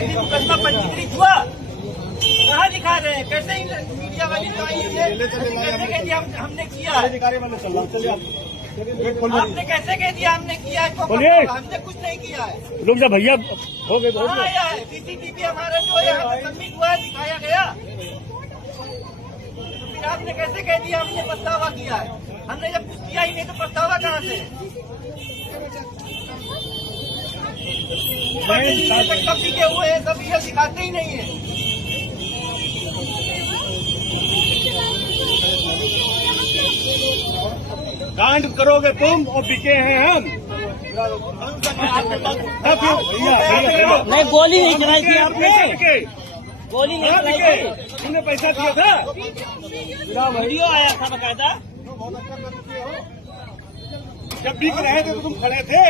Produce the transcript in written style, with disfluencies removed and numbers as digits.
एक दिन मुकदमा पंजीकृत हुआ, कहाँ दिखा रहे हैं? कैसे मीडिया वाली कैसे कह दिया हमने किया? आपने कैसे कह दिया हमने किया है? हमने कुछ नहीं किया है। रुक जा भैया, हो गए कहाँ आया है? सीसीटीवी हमारा जो है सबमिट हुआ, दिखाया गया। फिर आपने कैसे कह दिया हमने पछतावा किया है? हमने जब कुछ किया ही नहीं तो पछतावा कहाँ से? कब टिके हुए हैं, सब ये दिखाते ही नहीं है। कांड करोगे तुम और बिके हैं हम। नहीं, गोली नहीं चलाई थी आपने, गोली नहीं चलाई थी। तुमने पैसा दिया था, वीडियो आया था बकायदा। जब बिक रहे थे तो तुम खड़े थे।